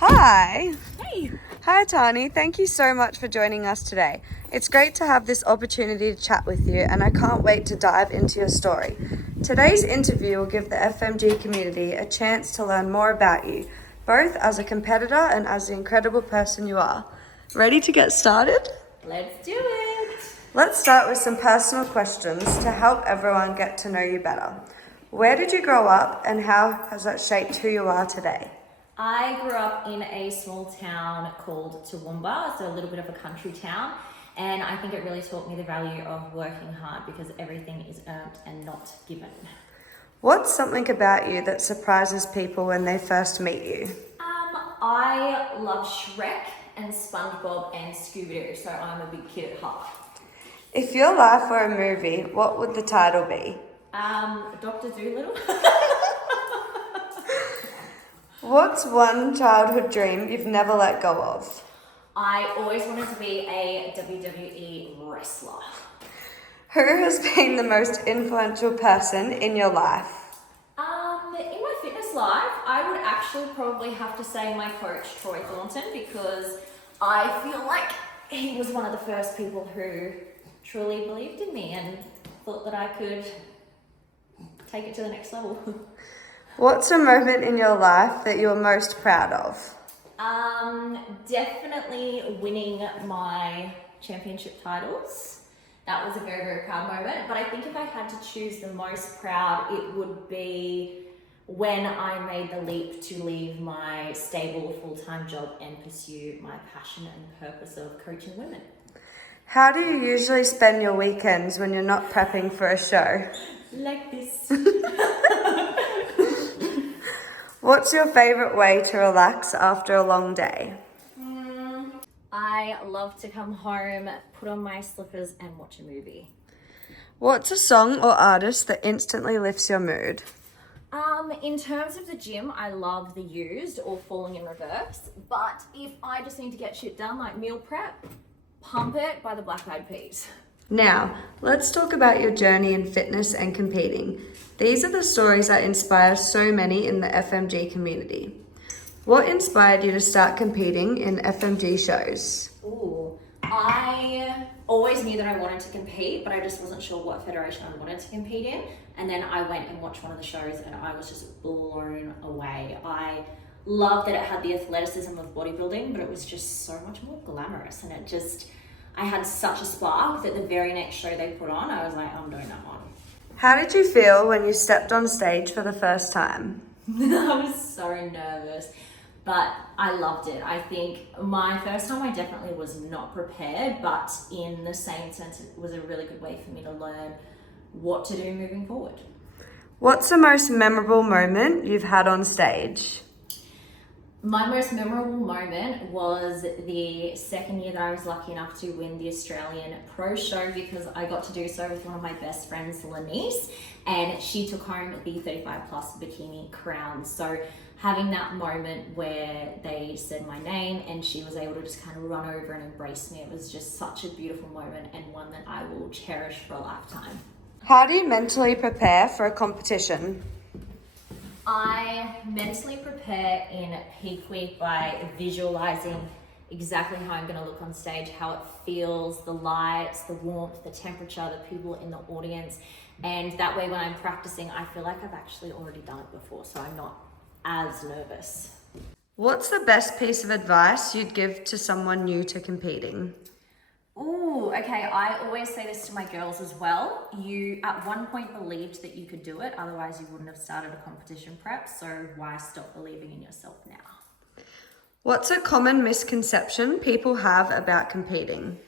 Hi. Hey. Hi, Tahnee. Thank you so much for joining us today. It's great to have this opportunity to chat with you, and I can't wait to dive into your story. Today's interview will give the FMG community a chance to learn more about you, both as a competitor and as the incredible person you are. Ready to get started? Let's do it. Let's start with some personal questions to help everyone get to know you better. Where did you grow up, and how has that shaped who you are today? I grew up in a small town called Toowoomba, so a little bit of a country town, and I think it really taught me the value of working hard because everything is earned and not given. What's something about you that surprises people when they first meet you? I love Shrek and SpongeBob and Scooby-Doo, so I'm a big kid at heart. If your life were a movie, what would the title be? Dr. Dolittle. What's one childhood dream you've never let go of? I always wanted to be a WWE wrestler. Who has been the most influential person in your life? In my fitness life, I would actually probably have to say my coach, Troy Thornton, because I feel like he was one of the first people who truly believed in me and thought that I could take it to the next level. What's a moment in your life that you're most proud of? Definitely winning my championship titles. That was a very, very proud moment. But I think if I had to choose the most proud, it would be when I made the leap to leave my stable full-time job and pursue my passion and purpose of coaching women. How do you usually spend your weekends when you're not prepping for a show? Like this. What's your favourite way to relax after a long day? I love to come home, put on my slippers and watch a movie. What's a song or artist that instantly lifts your mood? In terms of the gym, I love The Used or Falling in Reverse. But if I just need to get shit done like meal prep, Pump It by the Black Eyed Peas. Now, let's talk about your journey in fitness and competing. These are the stories that inspire so many in the FMG community. What inspired you to start competing in FMG shows? I always knew that I wanted to compete, but I just wasn't sure what federation I wanted to compete in. And then I went and watched one of the shows and I was just blown away. I loved that it had the athleticism of bodybuilding, but it was just so much more glamorous. And I had such a spark that the very next show they put on, I was like, I'm doing that one. How did you feel when you stepped on stage for the first time? I was so nervous, but I loved it. I think my first time I definitely was not prepared, but in the same sense, it was a really good way for me to learn what to do moving forward. What's the most memorable moment you've had on stage? My most memorable moment was the second year that I was lucky enough to win the Australian Pro Show because I got to do so with one of my best friends, Lanice, and she took home the 35 plus bikini crown. So having that moment where they said my name and she was able to just kind of run over and embrace me, it was just such a beautiful moment and one that I will cherish for a lifetime. How do you mentally prepare for a competition? I mentally prepare in peak week by visualizing exactly how I'm going to look on stage, how it feels, the lights, the warmth, the temperature, the people in the audience. And that way when I'm practicing, I feel like I've actually already done it before, so I'm not as nervous. What's the best piece of advice you'd give to someone new to competing? Okay, I always say this to my girls as well. You at one point believed that you could do it, otherwise you wouldn't have started a competition prep, so why stop believing in yourself now? What's a common misconception people have about competing?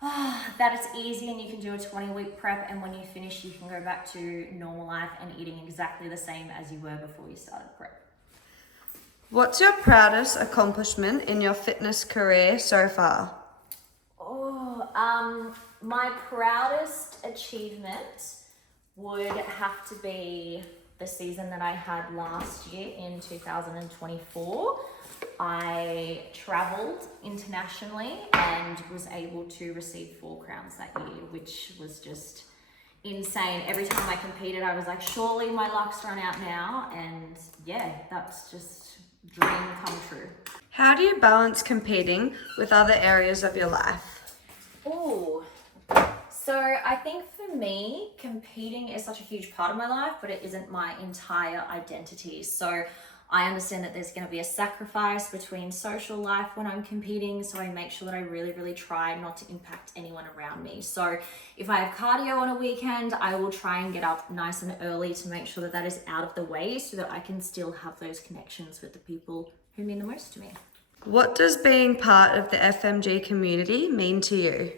That it's easy and you can do a 20-week prep and when you finish you can go back to normal life and eating exactly the same as you were before you started prep. What's your proudest accomplishment in your fitness career so far? My proudest achievement would have to be the season that I had last year in 2024. I traveled internationally and was able to receive 4 crowns that year, which was just insane. Every time I competed, I was like, surely my luck's run out now. And yeah, that's just dream come true. How do you balance competing with other areas of your life? Ooh. So I think for me, competing is such a huge part of my life, but it isn't my entire identity. So I understand that there's going to be a sacrifice between social life when I'm competing. So I make sure that I really, really try not to impact anyone around me. So if I have cardio on a weekend, I will try and get up nice and early to make sure that that is out of the way so that I can still have those connections with the people who mean the most to me. What does being part of the FMG community mean to you?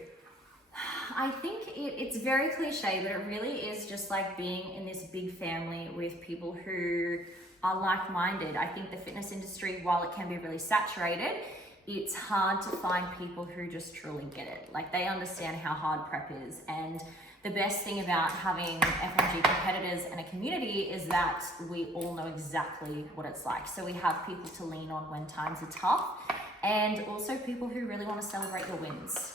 I think it's very cliche, but it really is just like being in this big family with people who are like-minded. I think the fitness industry, while it can be really saturated, it's hard to find people who just truly get it. Like they understand how hard prep is. And the best thing about having FMG competitors and a community is that we all know exactly what it's like. So we have people to lean on when times are tough, and also people who really want to celebrate your wins.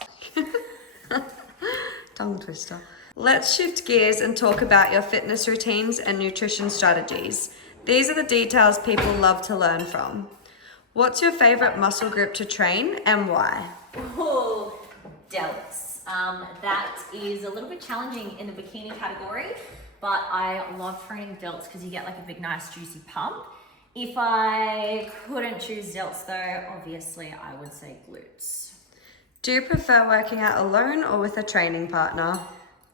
Tongue twister. Let's shift gears and talk about your fitness routines and nutrition strategies. These are the details people love to learn from. What's your favorite muscle group to train and why? Oh, delts. That is a little bit challenging in the bikini category, but I love training delts because you get like a big, nice, juicy pump. If I couldn't choose delts though, obviously I would say glutes. Do you prefer working out alone or with a training partner?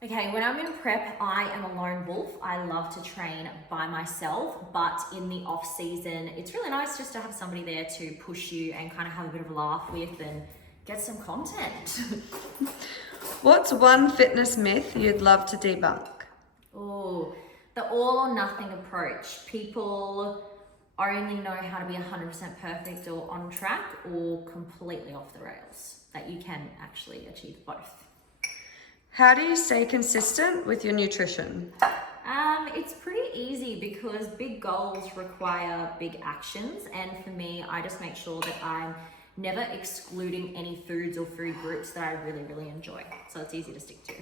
Okay, when I'm in prep, I am a lone wolf. I love to train by myself, but in the off season, it's really nice just to have somebody there to push you and kind of have a bit of a laugh with and get some content. What's one fitness myth you'd love to debunk? Oh, the all or nothing approach. People only know how to be 100% perfect or on track or completely off the rails. That you can actually achieve both. How do you stay consistent with your nutrition? It's pretty easy because big goals require big actions, and for me, I just make sure that I'm never excluding any foods or food groups that I really, really enjoy. So it's easy to stick to.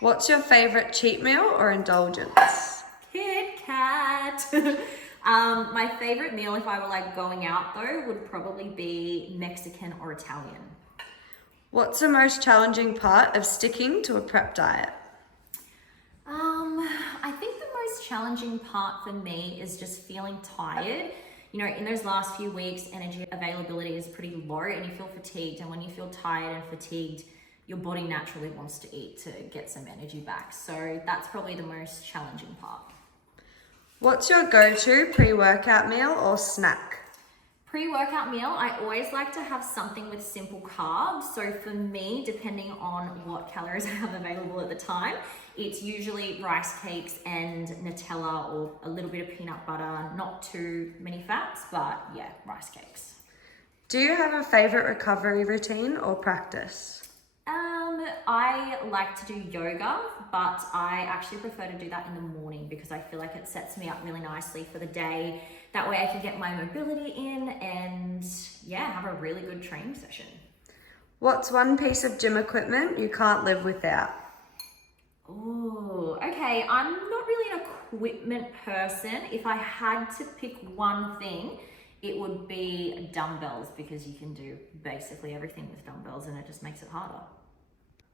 What's your favorite cheat meal or indulgence? Kit Kat. My favorite meal, if I were like going out though, would probably be Mexican or Italian. What's the most challenging part of sticking to a prep diet? I think the most challenging part for me is just feeling tired. You know, in those last few weeks, energy availability is pretty low and you feel fatigued. And when you feel tired and fatigued, your body naturally wants to eat to get some energy back. So that's probably the most challenging part. What's your go-to pre-workout meal or snack? Pre-workout meal, I always like to have something with simple carbs. So for me, depending on what calories I have available at the time, it's usually rice cakes and Nutella or a little bit of peanut butter, not too many fats, but yeah, rice cakes. Do you have a favorite recovery routine or practice? I like to do yoga, but I actually prefer to do that in the morning because I feel like it sets me up really nicely for the day. That way I can get my mobility in and yeah, have a really good training session. What's one piece of gym equipment you can't live without? Oh, okay. I'm not really an equipment person. If I had to pick one thing, it would be dumbbells because you can do basically everything with dumbbells and it just makes it harder.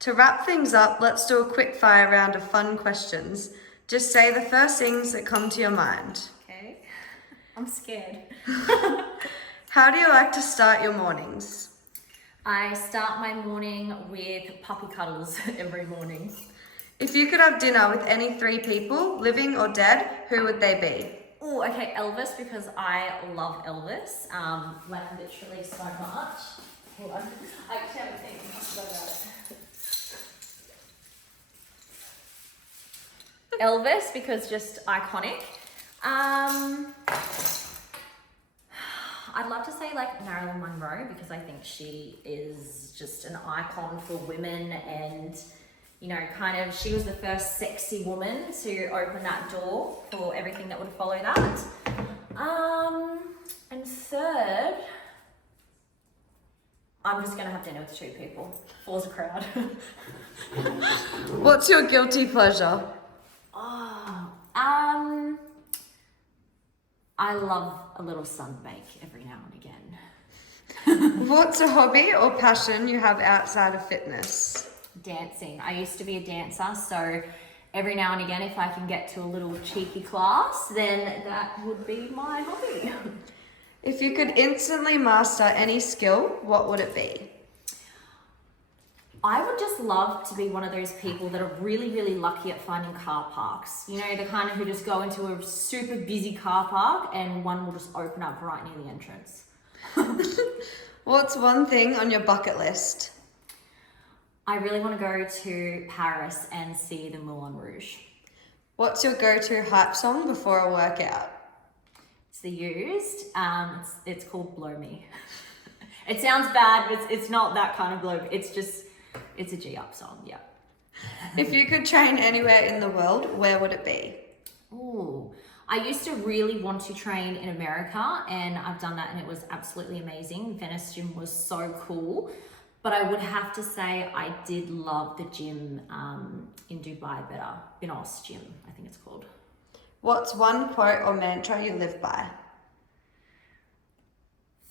To wrap things up, let's do a quick fire round of fun questions. Just say the first things that come to your mind. Okay. I'm scared. How do you like to start your mornings? I start my morning with puppy cuddles every morning. If you could have dinner with any 3 people, living or dead, who would they be? Oh, okay, Elvis, because I love Elvis. Like literally so much. Hold on. I actually haven't think about it. Elvis, because just iconic. I'd love to say like Marilyn Monroe because I think she is just an icon for women and you know, kind of, she was the first sexy woman to open that door for everything that would follow that. And third, I'm just gonna have dinner with 2 people. 4's a crowd. What's your guilty pleasure? I love a little sunbake every now and again. What's a hobby or passion you have outside of fitness? Dancing. I used to be a dancer, so every now and again, if I can get to a little cheeky class, then that would be my hobby. If you could instantly master any skill, what would it be? I would just love to be one of those people that are really, really lucky at finding car parks. You know, the kind of who just go into a super busy car park and one will just open up right near the entrance. What's one thing on your bucket list? I really want to go to Paris and see the Moulin Rouge. What's your go-to hype song before a workout? It's the Used. It's called Blow Me. It sounds bad, but it's not that kind of blow. It's a G-up song, yeah. If you could train anywhere in the world, where would it be? Ooh, I used to really want to train in America, and I've done that and it was absolutely amazing. Venice Gym was so cool. But I would have to say I did love the gym in Dubai better. Binos Gym, I think it's called. What's one quote or mantra you live by?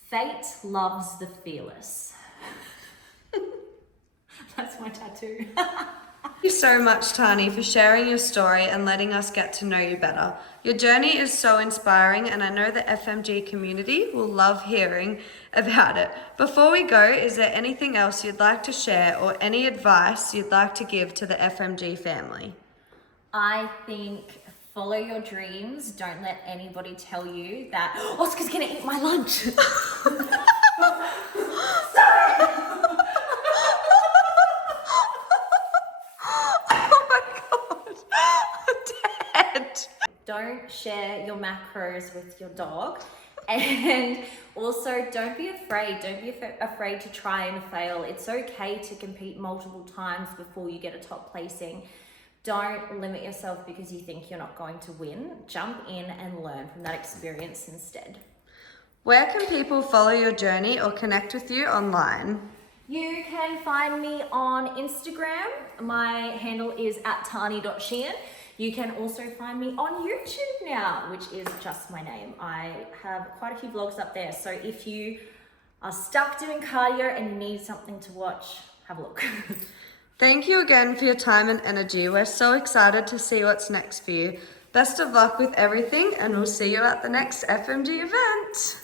Fate loves the fearless. That's my tattoo. Thank you so much, Tahnee, for sharing your story and letting us get to know you better. Your journey is so inspiring, and I know the FMG community will love hearing about it. Before we go, is there anything else you'd like to share or any advice you'd like to give to the FMG family? I think follow your dreams. Don't let anybody tell you that Oscar's gonna eat my lunch. Don't share your macros with your dog. And also don't be afraid. Don't be afraid to try and fail. It's okay to compete multiple times before you get a top placing. Don't limit yourself because you think you're not going to win. Jump in and learn from that experience instead. Where can people follow your journey or connect with you online? You can find me on Instagram. My handle is @Tahnee.Sheehan. You can also find me on YouTube now, which is just my name. I have quite a few vlogs up there. So if you are stuck doing cardio and you need something to watch, have a look. Thank you again for your time and energy. We're so excited to see what's next for you. Best of luck with everything, and we'll see you at the next FMG event.